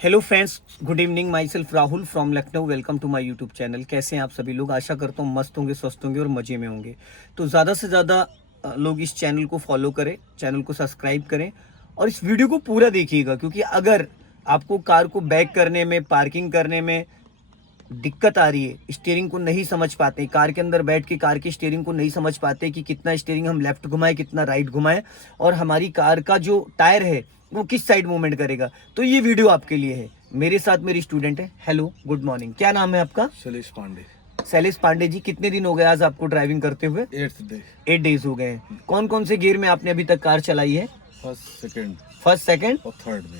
Hello friends, good evening. Myself Rahul from Lucknow. Welcome to my YouTube channel. कैसे हैं आप सभी लोग? आशा करता हूँ मस्त होंगे, स्वस्थ होंगे और मज़े में होंगे। तो ज़्यादा से ज़्यादा लोग इस चैनल को फॉलो करें, चैनल को सब्सक्राइब करें और इस वीडियो को पूरा देखिएगा, क्योंकि अगर आपको कार को बैक करने में, पार्किंग करने में दिक्कत आ रही है, स्टीयरिंग को नहीं समझ पाते, कार के अंदर बैठ के कार की स्टीयरिंग को नहीं समझ पाते कि कितना स्टीयरिंग हम लेफ्ट घुमाएं, कितना राइट घुमाएं और हमारी कार का जो टायर है वो किस साइड मूवमेंट करेगा, तो ये वीडियो आपके लिए है। मेरे साथ मेरी स्टूडेंट है। Hello, good morning. क्या नाम है आपका? शैलेश पांडे। शैलेश पांडे जी, कितने दिन हो गए आज आपको ड्राइविंग करते हुए? 8th day. 8 डेज हो गए हैं। कौन कौन से गियर में आपने अभी तक कार चलाई है? फर्स्ट, सेकंड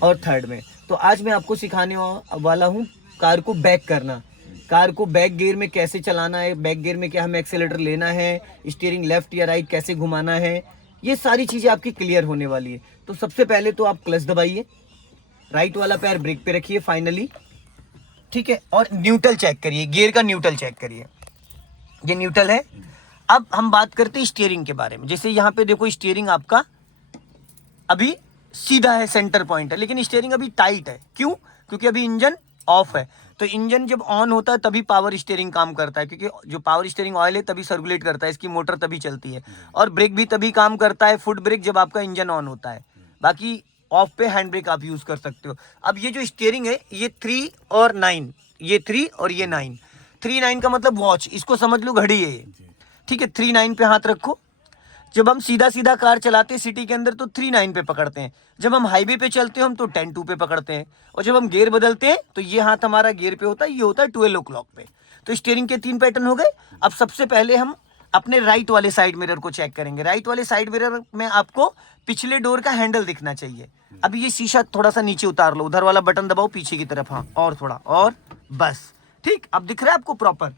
और थर्ड में। तो आज मैं आपको सिखाने वाला हूँ कार को बैक करना। कार को बैक गियर में कैसे चलाना है, बैक गियर में क्या हमें एक्सेलेरेटर लेना है, स्टीयरिंग लेफ्ट या राइट कैसे घुमाना है, ये सारी चीज़ें आपकी क्लियर होने वाली है। तो सबसे पहले तो आप क्लच दबाइए, राइट वाला पैर ब्रेक पे रखिए फाइनली, ठीक है, और न्यूट्रल चेक करिए, गियर का न्यूट्रल चेक करिए। ये न्यूट्रल है। अब हम बात करते हैं स्टीयरिंग के बारे में। जैसे यहाँ पे देखो, स्टीयरिंग आपका अभी सीधा है, सेंटर पॉइंट है, लेकिन स्टीयरिंग अभी टाइट है। क्यों? क्योंकि अभी इंजन ऑफ है। तो इंजन जब ऑन होता है तभी पावर स्टीयरिंग काम करता है, क्योंकि जो पावर स्टीयरिंग ऑयल है तभी सर्कुलेट करता है, इसकी मोटर तभी चलती है। और ब्रेक भी तभी काम करता है, फुट ब्रेक, जब आपका इंजन ऑन होता है। बाकी ऑफ पे हैंड ब्रेक आप यूज कर सकते हो। अब ये जो स्टीयरिंग है, ये 3 और 9, ये 3 और ये 9। 3 9 का मतलब वॉच, इसको समझ लो घड़ी है ये, ठीक है। 3 9 पे हाथ रखो। जब हम सीधा सीधा कार चलाते हैं सिटी के अंदर तो 3 9 पे पकड़ते हैं। जब हम हाईवे पे चलते हैं हम तो 10 2 पे पकड़ते हैं। और जब हम गियर बदलते हैं तो ये हाथ हमारा गियर पे होता है, ये होता है 12 o'clock पे। तो स्टीयरिंग के 3 पैटर्न हो गए। अब सबसे पहले हम अपने राइट वाले साइड मिरर को चेक करेंगे। राइट वाले साइड मिरर में आपको पिछले डोर का हैंडल दिखना चाहिए। अभी ये शीशा थोड़ा सा नीचे उतार लो, उधर वाला बटन दबाओ पीछे की तरफ, हाँ, और थोड़ा, और बस, ठीक। अब दिख रहा है आपको प्रॉपर?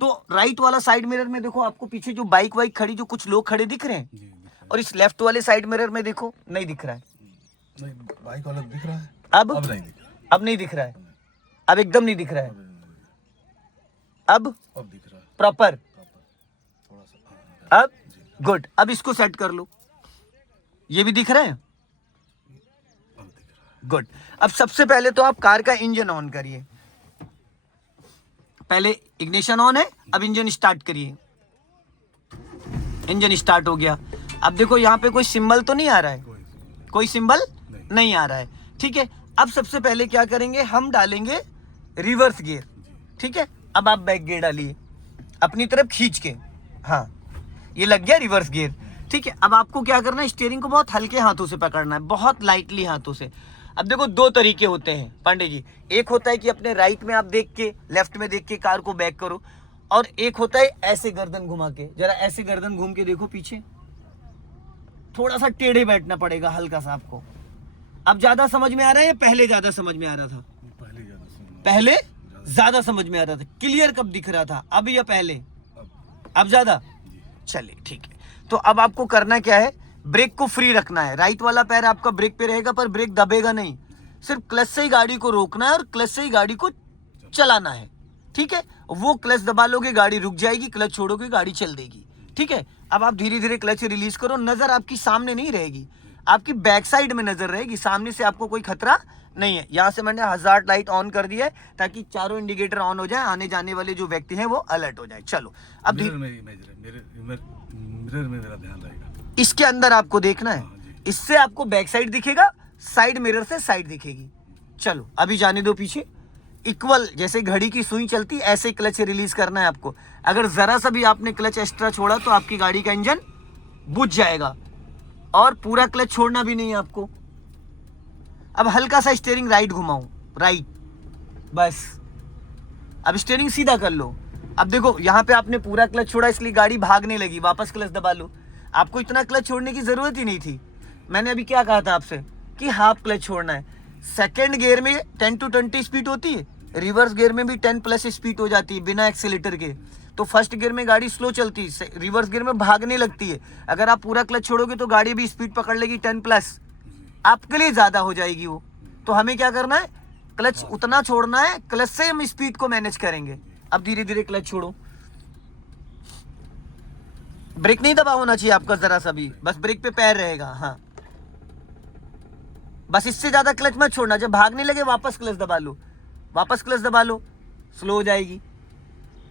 तो राइट वाला साइड मिरर में देखो, आपको पीछे जो बाइक वाइक खड़ी, जो कुछ लोग खड़े दिख रहे हैं। और इस लेफ्ट वाले साइड मिरर में देखो, नहीं दिख रहा है। नहीं, बाइक वाला दिख रहा है। अब नहीं दिख रहा है। अब नहीं दिख रहा है। अब एकदम नहीं दिख रहा है। अब दिख रहा है प्रॉपर। थोड़ा सा। अब गुड। अब इसको सेट कर लो। ये भी दिख रहा है, अब दिख रहा है। गुड। अब सबसे पहले तो आप कार का इंजन ऑन करिए। पहले इग्निशन ऑन है, अब इंजन स्टार्ट करिए। इंजन स्टार्ट हो गया। अब देखो यहाँ पे कोई सिंबल तो नहीं आ रहा है, कोई सिंबल नहीं आ रहा है, ठीक है। अब सबसे पहले क्या करेंगे, हम डालेंगे रिवर्स गियर, ठीक है। अब आप बैक गियर डालिए अपनी तरफ खींच के, हाँ, ये लग गया रिवर्स गियर, ठीक है। अब आपको क्या करना है, स्टीयरिंग को बहुत हल्के हाथों से पकड़ना है, बहुत लाइटली हाथों से। अब देखो, दो तरीके होते हैं पांडे जी। एक होता है कि अपने राइट में आप देख के, लेफ्ट में देख के कार को बैक करो, और एक होता है ऐसे गर्दन घुमा के। जरा ऐसे गर्दन घूम के देखो पीछे, थोड़ा सा टेढ़े बैठना पड़ेगा हल्का सा आपको। अब ज्यादा समझ में आ रहा है या पहले ज्यादा समझ में आ रहा था? पहले ज्यादा समझ में आ रहा था। क्लियर कब दिख रहा था, अब या पहले? अब ज्यादा। चलिए, ठीक है। तो अब आपको करना क्या है, ब्रेक को फ्री रखना है। राइट वाला पैर आपका ब्रेक पे रहेगा, पर ब्रेक दबेगा नहीं। सिर्फ क्लच से ही गाड़ी को रोकना है और क्लच से ही गाड़ी को चलाना है, ठीक है। वो क्लच दबा लोगे गाड़ी रुक जाएगी, क्लच छोड़ोगे गाड़ी चल देगी, ठीक है। अब आप धीरे धीरे क्लच रिलीज करो। नजर आपकी सामने नहीं रहेगी, आपकी बैक साइड में नजर रहेगी, सामने से आपको कोई खतरा नहीं है। यहाँ से मैंने हजार्ड लाइट ऑन कर दिया है ताकि चारों इंडिकेटर ऑन हो जाए, आने जाने वाले जो व्यक्ति हैं वो अलर्ट हो जाए। चलो, अब मिरर में मेरा ध्यान रहेगा। इसके अंदर आपको देखना है, इससे आपको बैक साइड दिखेगा, साइड मिरर से साइड दिखेगी। चलो, अभी जाने दो पीछे। इक्वल, जैसे घड़ी की सुई चलती ऐसे क्लच रिलीज करना है आपको। अगर जरा सा भी आपने क्लच एक्स्ट्रा छोड़ा तो आपकी गाड़ी का इंजन बुझ जाएगा, और पूरा क्लच छोड़ना भी नहीं है आपको। अब हल्का सा स्टीयरिंग राइट घुमाओ, राइट, बस। अब स्टीयरिंग सीधा कर लो। अब देखो, यहाँ पे आपने पूरा क्लच छोड़ा इसलिए गाड़ी भागने लगी, वापस क्लच दबा लो। आपको इतना क्लच छोड़ने की जरूरत ही नहीं थी। मैंने अभी क्या कहा था आपसे कि हाफ क्लच छोड़ना है। सेकेंड गियर में 10 to 20 स्पीड होती है, रिवर्स गियर में भी 10+ स्पीड हो जाती है बिना एक्सीलेटर के। तो फर्स्ट गियर में गाड़ी स्लो चलती है, रिवर्स गियर में भागने लगती है। अगर आप पूरा क्लच छोड़ोगे तो गाड़ी भी स्पीड पकड़ लेगी 10+, आपके लिए ज्यादा हो जाएगी वो। तो हमें क्या करना है, क्लच उतना छोड़ना है, क्लच से हम स्पीड को मैनेज करेंगे। अब धीरे धीरे क्लच छोड़ो, ब्रेक नहीं दबा होना चाहिए आपका जरा सा भी, बस ब्रेक पे पैर रहेगा, हाँ। बस इससे ज्यादा क्लच मत छोड़ना। जब भागने लगे वापस क्लच दबा लो, वापस क्लच दबा लो, स्लो हो जाएगी।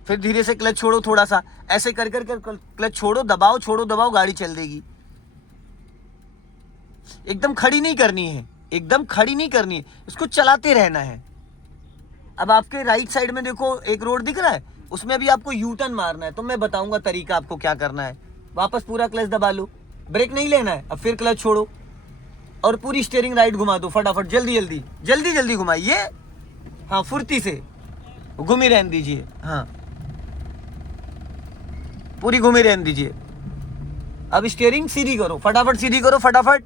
फिर धीरे से क्लच छोड़ो थोड़ा सा, ऐसे कर कर कर क्लच छोड़ो दबाओ, छोड़ो दबाओ, गाड़ी चल देगी। एकदम खड़ी नहीं करनी है, एकदम खड़ी नहीं करनी है, इसको चलाते रहना है। अब आपके राइट साइड में देखो एक रोड दिख रहा है, उसमें भी आपको यू टर्न मारना है, तो मैं बताऊंगा तरीका आपको क्या करना है। वापस पूरा क्लच दबा लो, ब्रेक नहीं लेना है, अब फिर क्लच छोड़ो और पूरी स्टीयरिंग राइट घुमा दो फटाफट, जल्दी जल्दी जल्दी जल्दी घुमाइए। हाँ फुर्ती से घूमी रहने दीजिए, हाँ पूरी घूमी रहने दीजिए। अब स्टीयरिंग सीधी करो, फटाफट सीधी करो फटाफट।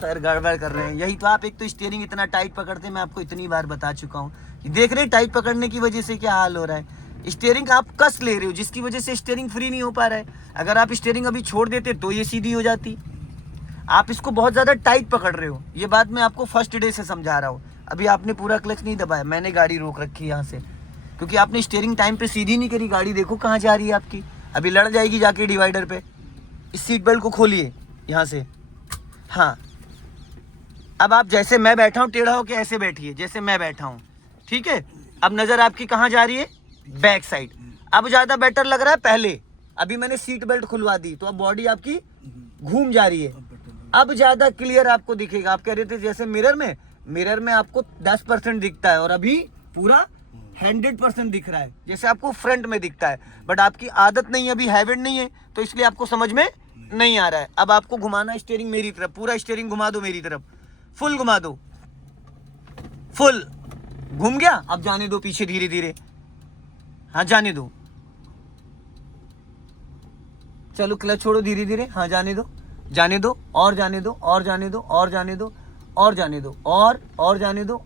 सर गड़बड़ कर रहे हैं, यही तो आप, एक तो स्टीयरिंग इतना टाइट पकड़ते हैं, मैं आपको इतनी बार बता चुका हूँ। देख रहे हैं टाइट पकड़ने की वजह से क्या हाल हो रहा है। स्टीयरिंग आप कस ले रहे हो, जिसकी वजह से स्टीयरिंग फ्री नहीं हो पा रहा है। अगर आप स्टीयरिंग अभी छोड़ देते तो ये सीधी हो जाती। आप इसको बहुत ज़्यादा टाइट पकड़ रहे हो, ये बात मैं आपको फर्स्ट डे से समझा रहा हूँ। अभी आपने पूरा क्लच नहीं दबाया, मैंने गाड़ी रोक रखी यहाँ से, क्योंकि आपने स्टीयरिंग टाइम पे सीधी नहीं करी। गाड़ी देखो कहाँ जा रही है आपकी, अभी लड़ जाएगी जाके डिवाइडर पे। इस सीट बेल्ट को खोलिए यहाँ से, हाँ। अब आप जैसे मैं बैठा हूँ टेढ़ा होके ऐसे बैठिए जैसे मैं बैठा हूँ, ठीक है। अब नज़र आपकी कहाँ जा रही है, बैक साइड। अब ज़्यादा बेटर लग रहा है पहले, अभी मैंने सीट बेल्ट खुलवा दी तो अब बॉडी आपकी घूम जा रही है, अब ज़्यादा क्लियर आपको दिखेगा। आप कह रहे थे जैसे मिरर में आपको 10% दिखता है और अभी पूरा 100% दिख रहा है, जैसे आपको फ्रंट में दिखता है। बट आपकी आदत नहीं है, अभी हैबिट नहीं है, तो इसलिए आपको समझ में नहीं आ रहा है। अब आपको घुमाना स्टीयरिंग मेरी तरफ, पूरा स्टीयरिंग घुमा दो मेरी तरफ, फुल घुमा दो, फुल घूम गया। अब जाने दो पीछे धीरे धीरे, हाँ जाने दो। चलो क्लच छोड़ो धीरे धीरे, हाँ जाने दो, जाने दो, और जाने दो, और जाने दो, और जाने दो, और जाने दो, और जाने दो,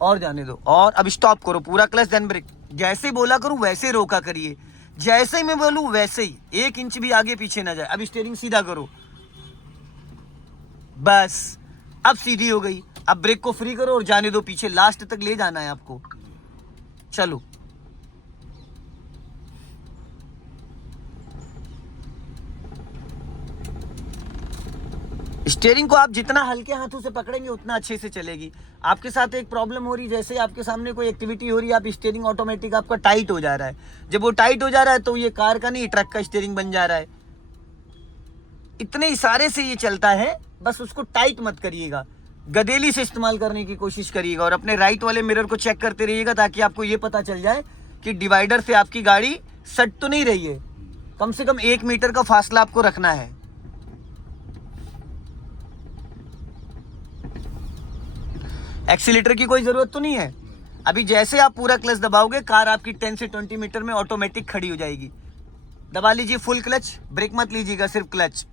और जाने दो। और अब स्टॉप करो, पूरा क्लच देन ब्रेक। जैसे बोला करूं वैसे रोका करिए, जैसे ही मैं बोलूं वैसे ही, 1 इंच भी आगे पीछे ना जाए। अब स्टीयरिंग सीधा करो, बस अब सीधी हो गई। अब ब्रेक को फ्री करो और जाने दो पीछे, लास्ट तक ले जाना है आपको। चलो स्टीयरिंग को आप जितना हल्के हाथों से पकड़ेंगे उतना अच्छे से चलेगी। आपके साथ एक प्रॉब्लम हो रही, जैसे आपके सामने कोई एक्टिविटी हो रही है, आप स्टीयरिंग ऑटोमेटिक आपका टाइट हो जा रहा है। जब वो टाइट हो जा रहा है तो ये कार का नहीं ट्रक का स्टीयरिंग बन जा रहा है। इतने इशारे से ये चलता है, बस उसको टाइट मत करिएगा, गदेली से इस्तेमाल करने की कोशिश करिएगा। और अपने राइट वाले मिरर को चेक करते रहिएगा ताकि आपको ये पता चल जाए कि डिवाइडर से आपकी गाड़ी सट तो नहीं रही है। कम से कम 1 मीटर का फासला आपको रखना है। एक्सीलेटर की कोई जरूरत तो नहीं है। अभी जैसे आप पूरा क्लच दबाओगे कार आपकी 10 से 20 मीटर में ऑटोमेटिक खड़ी हो जाएगी। दबा लीजिए फुल क्लच, ब्रेक मत लीजिएगा, सिर्फ क्लच।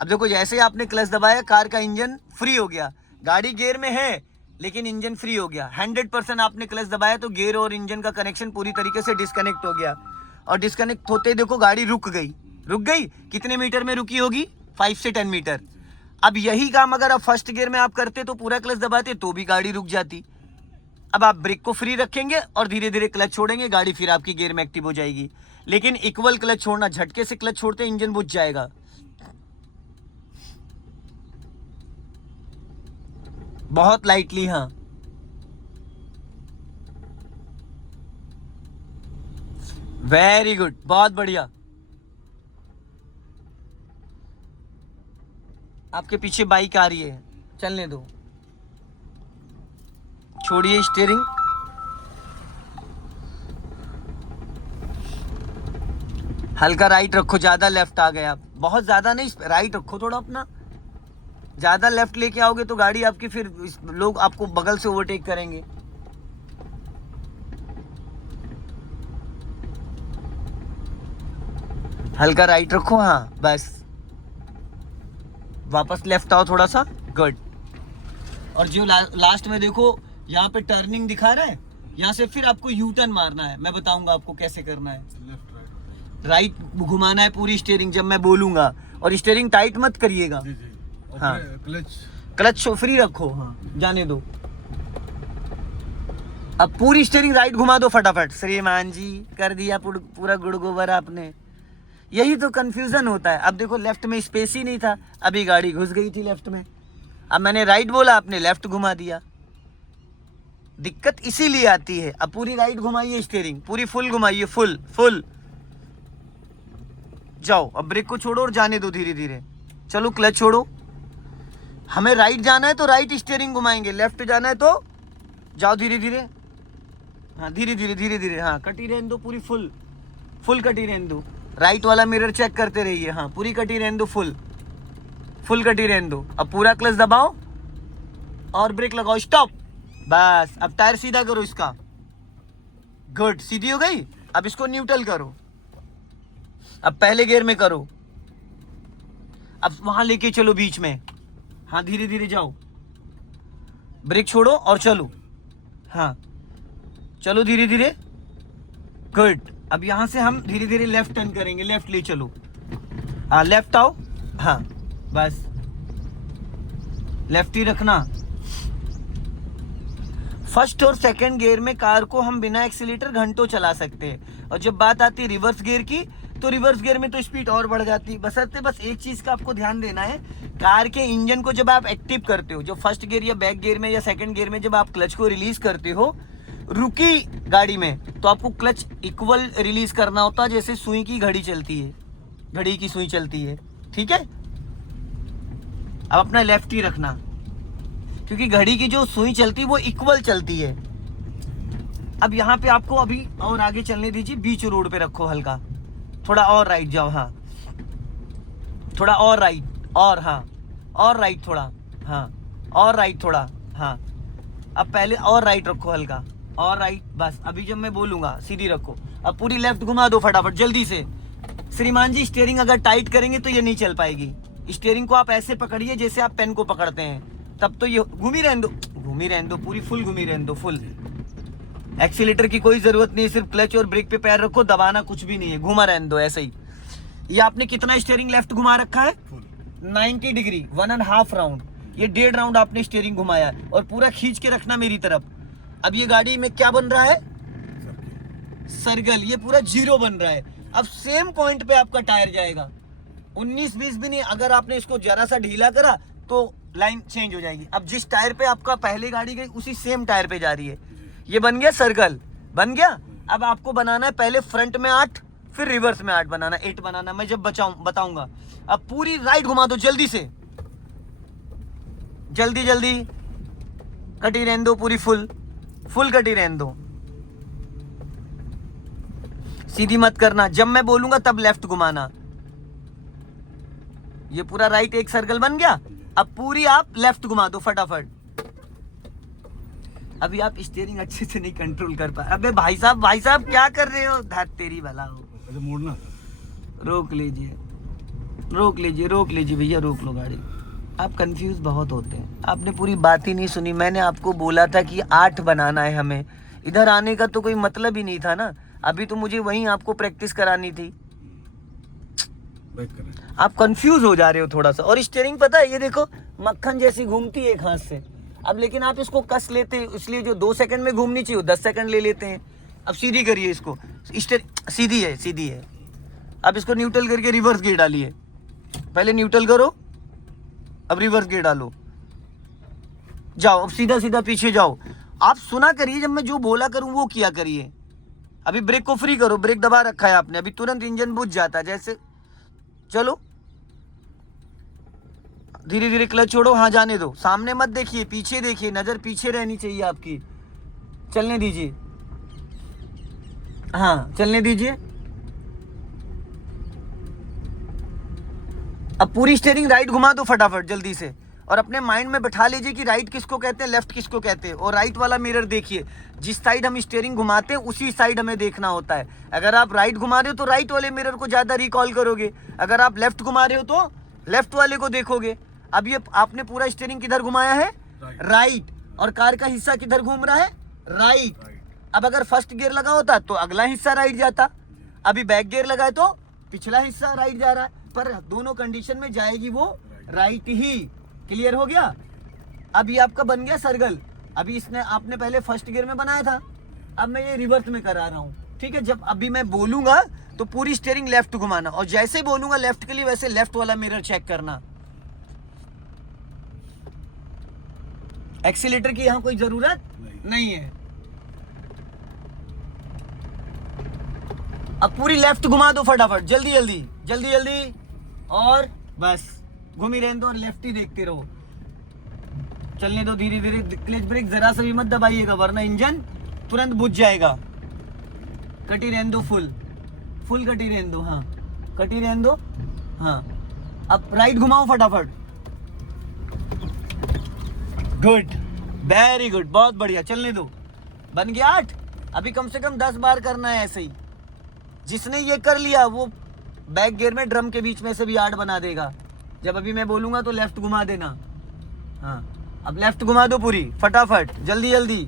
अब देखो जैसे आपने क्लच दबाया कार का इंजन फ्री हो गया, गाड़ी गियर में है लेकिन इंजन फ्री हो गया। 100% आपने क्लच दबाया तो गियर और इंजन का कनेक्शन पूरी तरीके से डिस्कनेक्ट हो गया। और डिस्कनेक्ट होते देखो गाड़ी रुक गई। रुक गई, कितने मीटर में रुकी होगी, 5 से 10 मीटर। अब यही काम अगर आप फर्स्ट गियर में आप करते तो पूरा क्लच दबाते तो भी गाड़ी रुक जाती। अब आप ब्रेक को फ्री रखेंगे और धीरे धीरे क्लच छोड़ेंगे, गाड़ी फिर आपकी गियर में एक्टिव हो जाएगी। लेकिन इक्वल क्लच छोड़ना, झटके से क्लच छोड़ते इंजन बुझ जाएगा। बहुत लाइटली, हाँ वेरी गुड, बहुत बढ़िया। आपके पीछे बाइक आ रही है, चलने दो, छोड़िए स्टीयरिंग। हल्का राइट रखो, ज्यादा लेफ्ट आ गया, बहुत ज्यादा नहीं, राइट रखो थोड़ा अपना। ज्यादा लेफ्ट लेके आओगे तो गाड़ी आपकी फिर लोग आपको बगल से ओवरटेक करेंगे। हल्का राइट रखो, हाँ बस। वापस लेफ्ट आओ थोड़ा सा, गुड। और जो लास्ट में देखो यहाँ पे टर्निंग दिखा रहा है, यहाँ से फिर आपको यू टर्न मारना है। मैं बताऊंगा आपको कैसे करना है। राइट घुमाना है पूरी स्टीयरिंग जब मैं बोलूंगा, और स्टीयरिंग टाइट मत करिएगा। हाँ क्लच फ्री रखो, हाँ जाने दो। अब पूरी स्टीयरिंग राइट घुमा दो फटाफट। श्रीमान जी कर दिया पूरा गुड़ गोबर आपने। यही तो कंफ्यूजन होता है। अब देखो लेफ्ट में स्पेस ही नहीं था, अभी गाड़ी घुस गई थी लेफ्ट में। अब मैंने राइट बोला, आपने लेफ्ट घुमा दिया। दिक्कत इसीलिए आती है। अब पूरी राइट घुमाइए, स्टीयरिंग पूरी फुल घुमाइए, फुल फुल। जाओ, अब ब्रेक को छोड़ो और जाने दो धीरे धीरे। चलो, क्लच छोड़ो। हमें राइट जाना है तो राइट स्टीयरिंग घुमाएंगे, लेफ्ट जाना है तो जाओ धीरे धीरे। हाँ, धीरे धीरे धीरे धीरे। हाँ, कटी रहने दो पूरी, फुल फुल कटी रहने दो। राइट वाला मिरर चेक करते रहिए। हाँ, पूरी कटी रहने दो, फुल फुल कटी रहने दो। अब पूरा क्लच दबाओ और ब्रेक लगाओ, स्टॉप। बस, अब टायर सीधा करो इसका। गुड, सीधी हो गई। अब इसको न्यूट्रल करो। अब पहले गियर में करो। अब वहां लेके चलो बीच में। हाँ, धीरे धीरे जाओ। ब्रेक छोड़ो और चलो। हाँ, चलो धीरे धीरे। गुड। अब यहां से हम धीरे धीरे लेफ्ट टर्न करेंगे, लेफ्ट ले चलो। हाँ, लेफ्ट आओ। हाँ, बस लेफ्ट ही रखना। फर्स्ट और सेकंड गियर में कार को हम बिना एक्सीलेटर घंटों चला सकते हैं। और जब बात आती है रिवर्स गियर की, तो रिवर्स गियर में तो स्पीड और बढ़ जाती है। बस एक चीज का आपको ध्यान देना है, कार के इंजन को जब आप एक्टिव करते हो, जो फर्स्ट गियर या बैक गियर में या सेकंड गियर में जब आप क्लच को रिलीज करते हो रुकी गाड़ी में, तो आपको क्लच इक्वल रिलीज करना होता है जैसे सुई की घड़ी चलती है, घड़ी की सुई चलती है। ठीक है, अब अपना लेफ्ट ही रखना, क्योंकि घड़ी की जो सुई चलती है वो इक्वल चलती है। अब यहाँ पे आपको अभी और आगे चलने दीजिए, बीच रोड पे रखो हल्का, थोड़ा और राइट जाओ। हाँ, थोड़ा और राइट, और हाँ, और राइट थोड़ा, हाँ, और राइट थोड़ा। हाँ, अब पहले और राइट रखो हल्का, और राइट। बस, अभी जब मैं बोलूंगा सीधी रखो। अब पूरी लेफ्ट घुमा दो फटाफट जल्दी से। श्रीमान जी, स्टीयरिंग अगर टाइट करेंगे तो ये नहीं चल पाएगी। स्टीयरिंग को आप ऐसे पकड़िए जैसे आप पेन को पकड़ते हैं, तब तो ये घूमी रहने दो, घूमी रहने दो, पूरी फुल घूमी रहने दो, फुल। एक्सीलेटर की कोई जरूरत नहीं है, सिर्फ क्लच और ब्रेक पे पैर रखो, दबाना कुछ भी नहीं है, घुमा रहने दो ऐसे ही। ये आपने कितना स्टीयरिंग लेफ्ट घुमा रखा है? 90 डिग्री, 1.5 राउंड। ये 1.5 राउंड आपने स्टीयरिंग घुमाया और पूरा खींच के रखना मेरी तरफ। अब ये गाड़ी में क्या बन रहा है? सर्कल। ये पूरा 0 बन रहा है। अब सेम पॉइंट पे आपका टायर जाएगा, 19-20 भी नहीं। अगर आपने इसको जरा सा ढीला करा तो लाइन चेंज हो जाएगी। अब जिस टायर पे आपका पहले गाड़ी गई उसी सेम टायर पे जा रही है। ये बन गया सर्कल, बन गया। अब आपको बनाना है पहले फ्रंट में 8, फिर रिवर्स में 8 बनाना, 8 बनाना। मैं जब बताऊंगा। अब पूरी राइट घुमा दो जल्दी से, जल्दी जल्दी। कटी रहने दो पूरी, फुल फुल कटी रहने दो, सीधी मत करना। जब मैं बोलूंगा तब लेफ्ट घुमाना। ये पूरा राइट एक सर्कल बन गया। अब पूरी आप लेफ्ट घुमा दो फटाफट। अभी आप स्टीयरिंग अच्छे से नहीं कंट्रोल कर पा। अबे भाई साहब क्या कर रहे हो? धर तेरी भला हो। मोड़ना, रोक लीजिए, रोक लीजिए, रोक लीजिए भैया, रोक लो गाड़ी। आप कंफ्यूज बहुत होते हैं, आपने पूरी बात ही नहीं सुनी। मैंने आपको बोला था कि 8 बनाना है हमें, इधर आने का तो कोई मतलब ही नहीं था ना। अभी तो मुझे वहीं आपको प्रैक्टिस करानी थी। आप कंफ्यूज हो जा रहे हो थोड़ा सा। और स्टीयरिंग पता है, ये देखो मक्खन जैसी घूमती है एक हाथ से। अब लेकिन आप इसको कस लेते हैं, इसलिए जो 2 सेकंड में घूमनी चाहिए 10 सेकंड ले लेते हैं। अब सीधी करिए इसको, सीधी है, सीधी है। अब इसको न्यूट्रल करके रिवर्स गियर डालिए। पहले न्यूट्रल करो, अब रिवर्स गियर डालो, जाओ। अब सीधा सीधा पीछे जाओ। आप सुना करिए, जब मैं जो बोला करूं वो किया करिए। अभी ब्रेक को फ्री करो, ब्रेक दबा रखा है आपने, अभी तुरंत इंजन बुझ जाता है जैसे। चलो धीरे धीरे क्लच छोड़ो। हाँ, जाने दो, सामने मत देखिए, पीछे देखिए, नजर पीछे रहनी चाहिए आपकी। चलने दीजिए, हाँ चलने दीजिए। अब पूरी स्टीयरिंग राइट घुमा दो फटाफट जल्दी से। और अपने माइंड में बैठा लीजिए कि राइट किसको कहते हैं, लेफ्ट किसको कहते हैं। और राइट वाला मिरर देखिए, जिस साइड हम स्टीयरिंग घुमाते हैं उसी साइड हमें देखना होता है। अगर आप राइट घुमा रहे हो तो राइट वाले मिरर को ज़्यादा रिकॉल करोगे, अगर आप लेफ्ट घुमा रहे हो तो लेफ्ट वाले को देखोगे। अब ये आपने पूरा स्टीयरिंग किधर घुमाया है? राइट। और कार का हिस्सा किधर घूम रहा है? राइट। अब अगर फर्स्ट गियर लगा होता तो अगला हिस्सा राइट जाता, अभी बैक गियर लगा है तो पिछला हिस्सा राइट जा रहा है, पर दोनों कंडीशन में जाएगी वो राइट ही। क्लियर हो गया? अब ये आपका बन गया सर्कल। अभी इसने आपने पहले फर्स्ट गियर में बनाया था, अब मैं ये रिवर्स में करा रहा हूँ। ठीक है, जब अभी मैं बोलूंगा तो पूरी स्टीयरिंग लेफ्ट घुमाना, और जैसे बोलूंगा लेफ्ट के लिए वैसे लेफ्ट वाला मिरर चेक करना। एक्सीलेटर की यहाँ कोई जरूरत नहीं है। अब पूरी लेफ्ट घुमा दो फटाफट, जल्दी जल्दी जल्दी जल्दी, और बस घूमी रहने दो और लेफ्ट ही देखते रहो। चलने दो धीरे धीरे, क्लच ब्रेक जरा सा भी मत दबाइएगा वरना इंजन तुरंत बुझ जाएगा। कटी रहने दो, फुल कटी रहने दो, हाँ कटी रहने दो, हाँ। अब राइट घुमाओ फटाफट, गुड, वेरी गुड, बहुत बढ़िया। चलने दो, बन गया 8। अभी कम से कम 10 बार करना है ऐसे ही। जिसने ये कर लिया वो बैक गियर में ड्रम के बीच में से भी 8 बना देगा। जब अभी मैं बोलूंगा तो लेफ्ट घुमा देना, हाँ। अब लेफ्ट घुमा दो पूरी फटाफट, जल्दी जल्दी,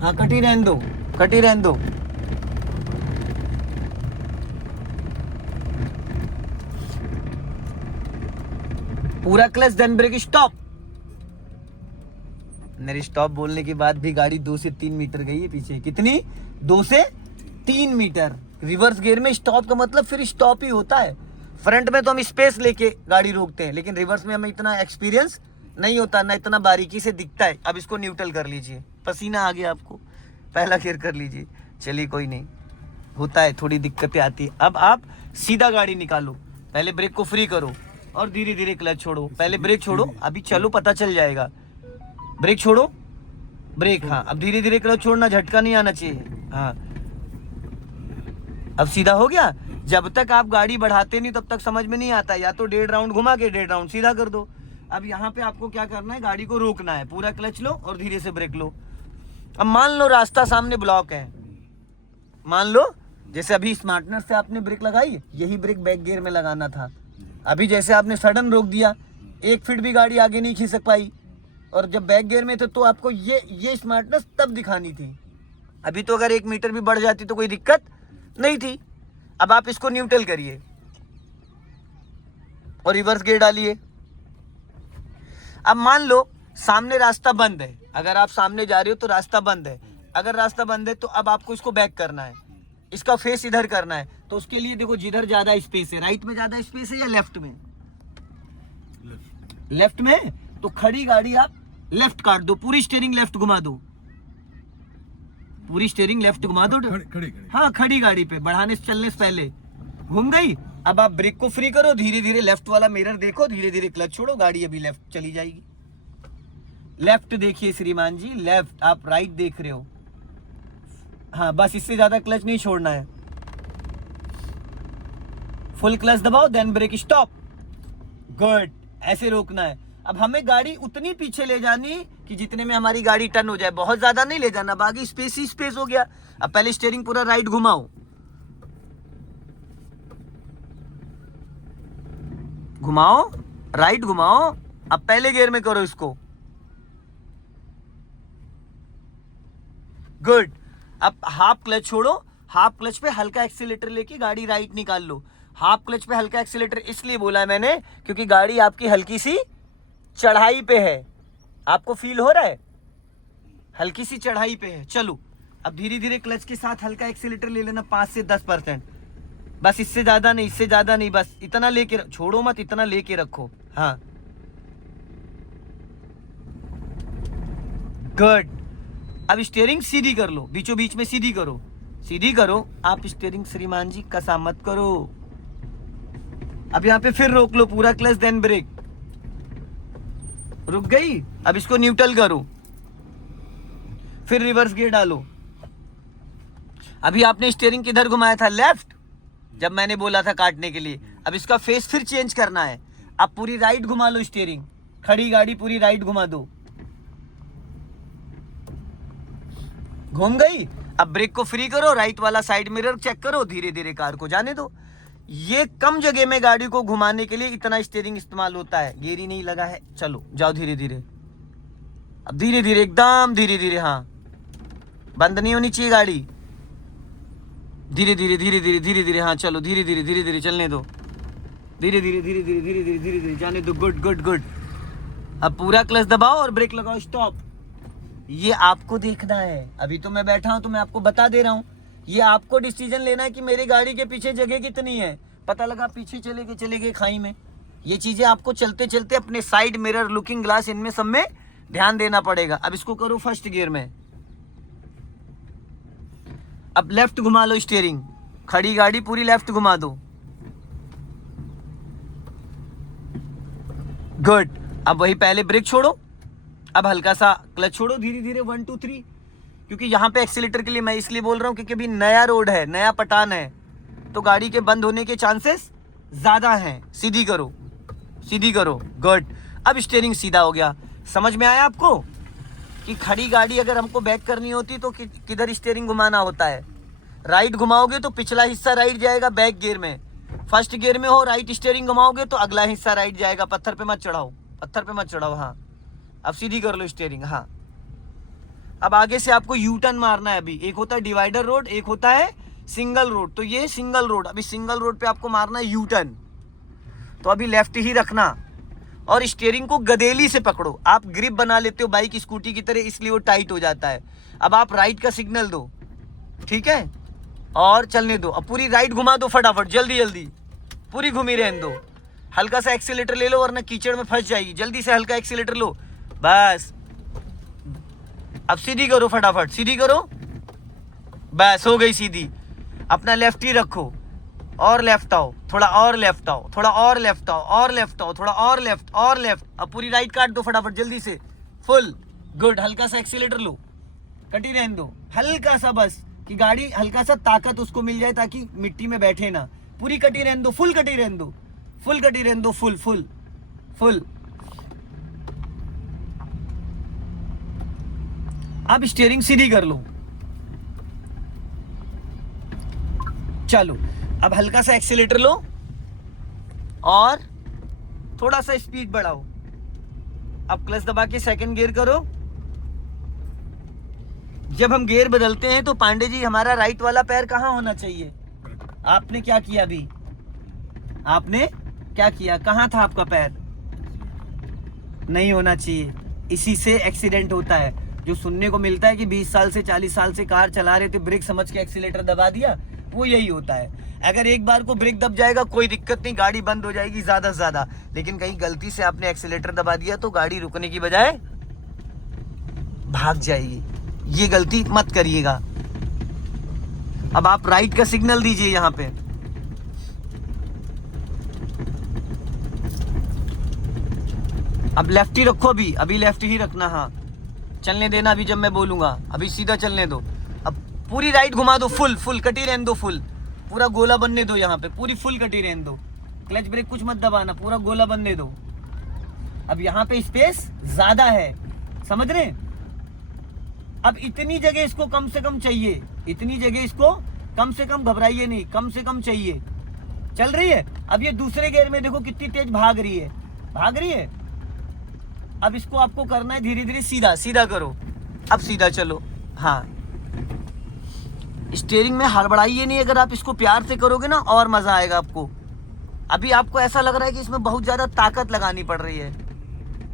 हाँ कटी रहने दो, कटी रहने दो। पूरा क्लच देन ब्रेक, स्टॉप। मेरे स्टॉप बोलने के बाद भी गाड़ी 2 से 3 मीटर गई है पीछे। कितनी? 2 से 3 मीटर। रिवर्स गियर में स्टॉप का मतलब फिर स्टॉप ही होता है। फ्रंट में तो हम स्पेस लेके गाड़ी रोकते हैं, लेकिन रिवर्स में हमें इतना एक्सपीरियंस नहीं होता, ना इतना बारीकी से दिखता है। अब इसको न्यूट्रल कर लीजिए, पसीना आ गया आपको, पहला गियर कर लीजिए। चलिए कोई नहीं, होता है, थोड़ी दिक्कतें आती है। अब आप सीधा गाड़ी निकालो, पहले ब्रेक को फ्री करो और धीरे धीरे क्लच छोड़ो। पहले ब्रेक छोड़ो, अभी चलो पता चल जाएगा। ब्रेक छोड़ो, ब्रेक, हाँ। अब धीरे धीरे क्लच छोड़ना, झटका नहीं आना चाहिए, हाँ। अब सीधा हो गया। जब तक आप गाड़ी बढ़ाते नहीं तब तक समझ में नहीं आता, या तो 1.5 राउंड घुमा के 1.5 राउंड सीधा कर दो। अब यहाँ पे आपको क्या करना है, गाड़ी को रोकना है, पूरा क्लच लो और धीरे से ब्रेक लो। अब मान लो रास्ता सामने ब्लॉक है, मान लो जैसे अभी स्मार्टनेस से आपने ब्रेक लगाई, यही ब्रेक बैक गियर में लगाना था। अभी जैसे आपने सडन रोक दिया, 1 फीट भी गाड़ी आगे नहीं खिसक पाई, और जब बैक गियर में थे तो आपको ये स्मार्टनेस तब दिखानी थी। अभी तो अगर 1 मीटर भी बढ़ जाती तो कोई दिक्कत नहीं थी। अब आप इसको न्यूट्रल करिए और रिवर्स गियर डालिए। अब मान लो सामने रास्ता बंद है, अगर आप सामने जा रहे हो तो रास्ता बंद है। अगर रास्ता बंद है तो अब आपको इसको बैक करना है, इसका फेस इधर करना है। तो उसके लिए देखो, जिधर ज्यादा स्पेस है, राइट में ज्यादा स्पेस है या लेफ्ट में? लेफ्ट में, तो खड़ी गाड़ी आप लेफ्ट काट दो, पूरी स्टीयरिंग लेफ्ट घुमा दो, पूरी स्टीयरिंग लेफ्ट घुमा दो। खड़ी हाँ, खड़ी गाड़ी पे बढ़ाने से चलने से पहले घूम गई। अब आप ब्रेक को फ्री करो, धीरे धीरे लेफ्ट वाला मिरर देखो, धीरे धीरे क्लच छोड़ो, गाड़ी अभी लेफ्ट चली जाएगी। लेफ्ट देखिए श्रीमान जी, लेफ्ट, आप राइट देख रहे हो, हाँ। बस इससे ज्यादा क्लच नहीं छोड़ना है, फुल क्लच दबाओ, देन ब्रेक, स्टॉप, गुड। ऐसे रोकना है। अब हमें गाड़ी उतनी पीछे ले जानी कि जितने में हमारी गाड़ी टर्न हो जाए, बहुत ज्यादा नहीं ले जाना, बाकी स्पेस ही स्पेस हो गया। अब पहले स्टीयरिंग पूरा राइट घुमाओ, घुमाओ, राइट घुमाओ। अब पहले गियर में करो इसको, गुड। अब हाफ क्लच छोड़ो, हाफ क्लच पे हल्का एक्सीलेटर लेके गाड़ी राइट निकाल लो। हाफ क्लच पे हल्का एक्सीलेटर इसलिए बोला है मैंने क्योंकि गाड़ी आपकी हल्की सी चढ़ाई पे है, आपको फील हो रहा है, हल्की सी चढ़ाई पे है। चलो अब धीरे धीरे क्लच के साथ हल्का एक्सीलेटर ले लेना, 5 से 10%, बस, इससे ज्यादा नहीं, इससे ज्यादा नहीं, बस इतना लेके छोड़ो मत, इतना लेके रखो, हाँ, गुड। अब स्टीयरिंग सीधी कर लो, बीचों बीच में सीधी करो, सीधी करो। आप स्टीयरिंग श्रीमान जी कसा मत करो। अब यहाँ पे फिर रोक लो, पूरा क्लच देन ब्रेक, रुक गई। अब इसको न्यूट्रल करो, फिर रिवर्स गियर डालो। अभी आपने स्टीयरिंग किधर घुमाया था? लेफ्ट, जब मैंने बोला था काटने के लिए। अब इसका फेस फिर चेंज करना है, अब पूरी राइट घुमा लो स्टीयरिंग, खड़ी गाड़ी पूरी राइट घुमा दो, घूम गई। अब ब्रेक को फ्री करो, राइट वाला साइड मिरर चेक करो, धीरे धीरे कार को जाने दो। ये कम जगह में गाड़ी को घुमाने के लिए इतना स्टीयरिंग इस्तेमाल होता है, गियर ही नहीं लगा है। चलो जाओ धीरे धीरे, अब धीरे धीरे, एकदम धीरे धीरे, हाँ, बंद नहीं होनी चाहिए गाड़ी, धीरे धीरे धीरे धीरे धीरे धीरे, हाँ चलो धीरे धीरे धीरे धीरे चलने दो, धीरे धीरे धीरे धीरे धीरे धीरे धीरे धीरे जाने दो, गुड गुड गुड। अब पूरा क्लच दबाओ और ब्रेक लगाओ, स्टॉप। ये आपको देखना है, अभी तो मैं बैठा हूं तो मैं आपको बता दे रहा हूं, ये आपको डिसीजन लेना है कि मेरी गाड़ी के पीछे जगह कितनी है। पता लगा पीछे चले गए खाई में, ये चीजें आपको चलते चलते अपने साइड मिरर, लुकिंग ग्लास, इनमें सब में ध्यान देना पड़ेगा। अब इसको करो फर्स्ट गियर में। अब लेफ्ट घुमा लो स्टीयरिंग, खड़ी गाड़ी पूरी लेफ्ट घुमा दो। गुड। अब वही पहले ब्रेक छोड़ो, अब हल्का सा क्लच छोड़ो, धीरे धीरे 1 2 3। क्योंकि यहाँ पे एक्सीलेटर के लिए मैं इसलिए बोल रहा हूँ क्योंकि अभी नया रोड है, नया पटान है, तो गाड़ी के बंद होने के चांसेस ज्यादा हैं। सीधी करो, सीधी करो। गुड। अब स्टीयरिंग सीधा हो गया। समझ में आया आपको कि खड़ी गाड़ी अगर हमको बैक करनी होती तो किधर स्टीयरिंग घुमाना होता है? राइट घुमाओगे तो पिछला हिस्सा राइट जाएगा बैक गियर में। फर्स्ट गियर में हो, राइट स्टीयरिंग घुमाओगे तो अगला हिस्सा राइट जाएगा। पत्थर पे मत चढ़ाओ, पत्थर पे मत चढ़ाओ। हाँ, अब सीधी कर लो स्टीयरिंग। हाँ, अब आगे से आपको यू टर्न मारना है। अभी एक होता है डिवाइडर रोड, एक होता है सिंगल रोड। तो ये सिंगल रोड, अभी सिंगल रोड पे आपको मारना है यू टर्न। तो अभी लेफ्ट ही रखना और स्टीयरिंग को गदेली से पकड़ो। आप ग्रिप बना लेते हो बाइक स्कूटी की तरह, इसलिए वो टाइट हो जाता है। अब आप राइट का सिग्नल दो, ठीक है, और चलने दो। अब पूरी राइट घुमा दो फटाफट, जल्दी जल्दी, पूरी घूमी रहने दो। हल्का सा एक्सीलेटर ले लो वरना कीचड़ में फंस जाएगी। जल्दी से हल्का एक्सीलेटर लो, बस। अब सीधी करो फटाफट, सीधी करो, बस हो गई सीधी। अपना लेफ्ट ही रखो और लेफ्ट आओ, थोड़ा और लेफ्ट आओ, थोड़ा और लेफ्ट आओ, और लेफ्ट आओ, थोड़ा और लेफ्ट, और लेफ्ट। अब पूरी राइट काट दो फटाफट जल्दी से, फुल। गुड। हल्का सा एक्सीलेटर लो, कटी रहने दो हल्का सा, बस कि गाड़ी हल्का सा ताकत उसको मिल जाए ताकि मिट्टी में बैठे ना। पूरी कटी रहने दो, फुल कटी रहने दो, फुल कटी रहने दो, फुल फुल फुल। अब स्टीयरिंग सीधी कर लो, चलो। अब हल्का सा एक्सीलेटर लो और थोड़ा सा स्पीड बढ़ाओ। अब क्लच दबा के सेकंड गियर करो। जब हम गियर बदलते हैं तो पांडे जी हमारा राइट वाला पैर कहाँ होना चाहिए? आपने क्या किया अभी? आपने क्या किया? कहाँ था आपका पैर? नहीं होना चाहिए। इसी से एक्सीडेंट होता है। जो सुनने को मिलता है कि 20 साल से 40 साल से कार चला रहे थे, ब्रेक समझ के एक्सीलेटर दबा दिया, वो यही होता है। अगर एक बार को ब्रेक दब जाएगा कोई दिक्कत नहीं, गाड़ी बंद हो जाएगी ज्यादा से ज्यादा। लेकिन कहीं गलती से आपने एक्सीलेटर दबा दिया तो गाड़ी रुकने की बजाय भाग जाएगी। ये गलती मत करिएगा। अब आप राइट का सिग्नल दीजिए यहाँ पे। अब लेफ्ट ही रखो, अभी लेफ्ट ही रखना। हाँ, चलने देना अभी जब मैं बोलूंगा, अभी सीधा चलने दो। अब पूरी राइट घुमा दो, फुल फुल कटी रहने दो, फुल पूरा गोला बनने दो। यहाँ पे पूरी फुल कटी रहने दो, क्लच ब्रेक कुछ मत दबाना, पूरा गोला बनने दो। अब यहाँ पे स्पेस ज्यादा है, समझ रहे? अब इतनी जगह इसको कम से कम चाहिए, इतनी जगह इसको कम से कम, घबराइए नहीं, कम से कम चाहिए। चल रही है। अब ये दूसरे गियर में देखो कितनी तेज भाग रही है, भाग रही है। अब इसको आपको करना है धीरे धीरे सीधा, सीधा करो। अब सीधा चलो। हाँ, स्टीयरिंग में हड़बड़ाइए नहीं। अगर आप इसको प्यार से करोगे ना और मजा आएगा आपको। अभी आपको ऐसा लग रहा है कि इसमें बहुत ज्यादा ताकत लगानी पड़ रही है,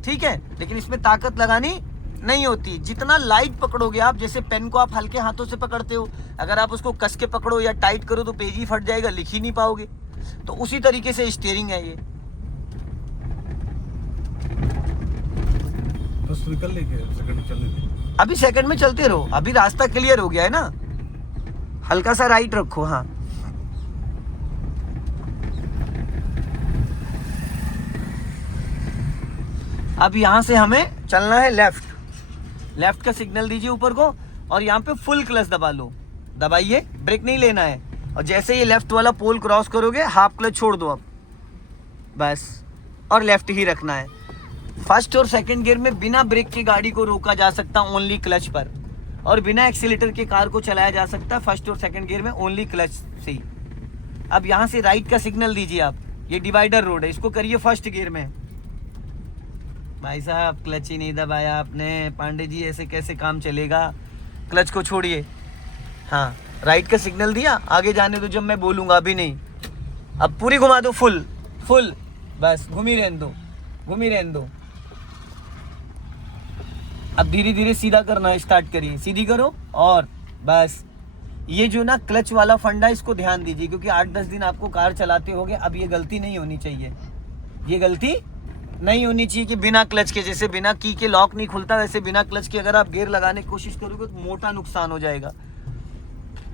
ठीक है, लेकिन इसमें ताकत लगानी नहीं होती। जितना लाइट पकड़ोगे आप, जैसे पेन को आप हल्के हाथों से पकड़ते हो, अगर आप उसको कस के पकड़ो या टाइट करो तो पेज ही फट जाएगा, लिख ही नहीं पाओगे। तो उसी तरीके से स्टीयरिंग है ये। बस निकल लेके सेकंड चलने दे। अभी सेकंड में चलते रहो, अभी रास्ता क्लियर हो गया है ना। हल्का सा राइट रखो। हाँ, अब यहां से हमें चलना है लेफ्ट। लेफ्ट का सिग्नल दीजिए ऊपर को और यहाँ पे फुल क्लच दबा लो, दबाइए, ब्रेक नहीं लेना है। और जैसे ये लेफ्ट वाला पोल क्रॉस करोगे हाफ क्लच छोड़ दो अब, बस, और लेफ्ट ही रखना है। फर्स्ट और सेकंड गियर में बिना ब्रेक की गाड़ी को रोका जा सकता ओनली क्लच पर, और बिना एक्सीलेटर के कार को चलाया जा सकता है फर्स्ट और सेकंड गियर में ओनली क्लच से ही। अब यहाँ से राइट का सिग्नल दीजिए आप। ये डिवाइडर रोड है, इसको करिए फर्स्ट गियर में। भाई साहब क्लच ही नहीं दबाया आपने, पांडे जी ऐसे कैसे काम चलेगा? क्लच को छोड़िए। हाँ, राइट का सिग्नल दिया, आगे जाने दो जब मैं बोलूँगा, अभी नहीं। अब पूरी घुमा दो, फुल फुल, बस घूमी रहने दो, घूमी रहने दो। अब धीरे धीरे सीधा करना स्टार्ट करिए, सीधी करो और बस। ये जो ना क्लच वाला फंडा, इसको ध्यान दीजिए क्योंकि 8-10 दिन आपको कार चलाते होगे, अब ये गलती नहीं होनी चाहिए। ये गलती नहीं होनी चाहिए कि बिना क्लच के, जैसे बिना की के लॉक नहीं खुलता वैसे बिना क्लच के अगर आप गियर लगाने की कोशिश करोगे तो मोटा नुकसान हो जाएगा।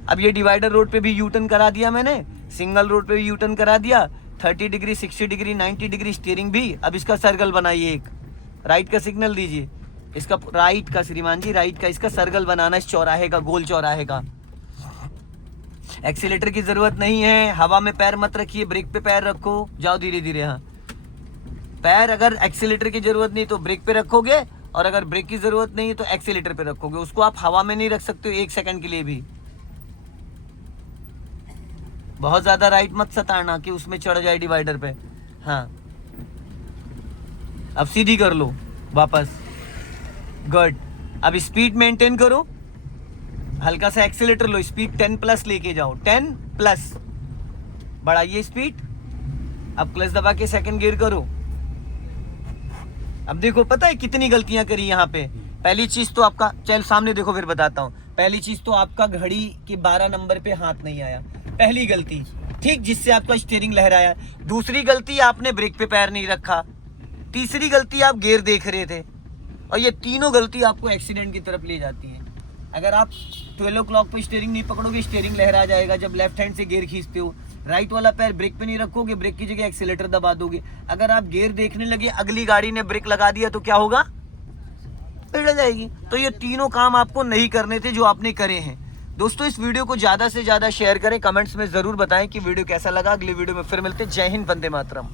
अब ये डिवाइडर रोड पे भी यू टर्न करा दिया मैंने, सिंगल रोड पे भी यू टर्न करा दिया, 30 डिग्री 60 डिग्री 90 डिग्री स्टीयरिंग भी। अब इसका सर्कल बनाइए, एक राइट का सिग्नल दीजिए, इसका राइट का, श्रीमान जी राइट का, इसका सर्कल बनाना इस चौराहे का, गोल चौराहे का। एक्सीलेटर की जरूरत नहीं है, हवा में पैर मत रखिए, ब्रेक पे पैर रखो, जाओ धीरे धीरे। हाँ, पैर अगर एक्सीलेटर की जरूरत नहीं तो ब्रेक पे रखोगे, और अगर ब्रेक की जरूरत नहीं है तो एक्सीलेटर पे रखोगे। उसको आप हवा में नहीं रख सकते हो 1 सेकंड के लिए भी। बहुत ज्यादा राइट मत सताना कि उसमें चढ़ जाए डिवाइडर पे। हाँ, अब सीधी कर लो वापस, गुड। अब स्पीड मेंटेन करो, हल्का सा एक्सीलेटर लो, स्पीड 10+ लेके जाओ, 10+, बढ़ाइए स्पीड। अब क्लच दबा के सेकंड गियर करो। अब देखो पता है कितनी गलतियां करी यहाँ पे। पहली चीज तो आपका, चल सामने देखो फिर बताता हूँ। पहली चीज तो आपका घड़ी के 12 नंबर पे हाथ नहीं आया, पहली गलती, ठीक, जिससे आपका स्टीयरिंग लहराया। दूसरी गलती, आपने ब्रेक पे पैर नहीं रखा। तीसरी गलती, आप गियर देख रहे थे। और ये तीनों गलती आपको एक्सीडेंट की तरफ ले जाती है। अगर आप 12 o'clock पे स्टीयरिंग नहीं पकड़ोगे, स्टीयरिंग लहरा जाएगा जब लेफ्ट हैंड से गियर खींचते हो। राइट वाला पैर ब्रेक पे नहीं रखोगे, ब्रेक की जगह एक्सीलेटर दबा दोगे। अगर आप गियर देखने लगे, अगली गाड़ी ने ब्रेक लगा दिया तो क्या होगा, पिघल जाएगी। तो ये तीनों काम आपको नहीं करने थे जो आपने करे हैं। दोस्तों इस वीडियो को ज़्यादा से ज़्यादा शेयर करें, कमेंट्स में ज़रूर बताएं कि वीडियो कैसा लगा। अगली वीडियो में फिर मिलते हैं। जय हिंद, वंदे मातरम।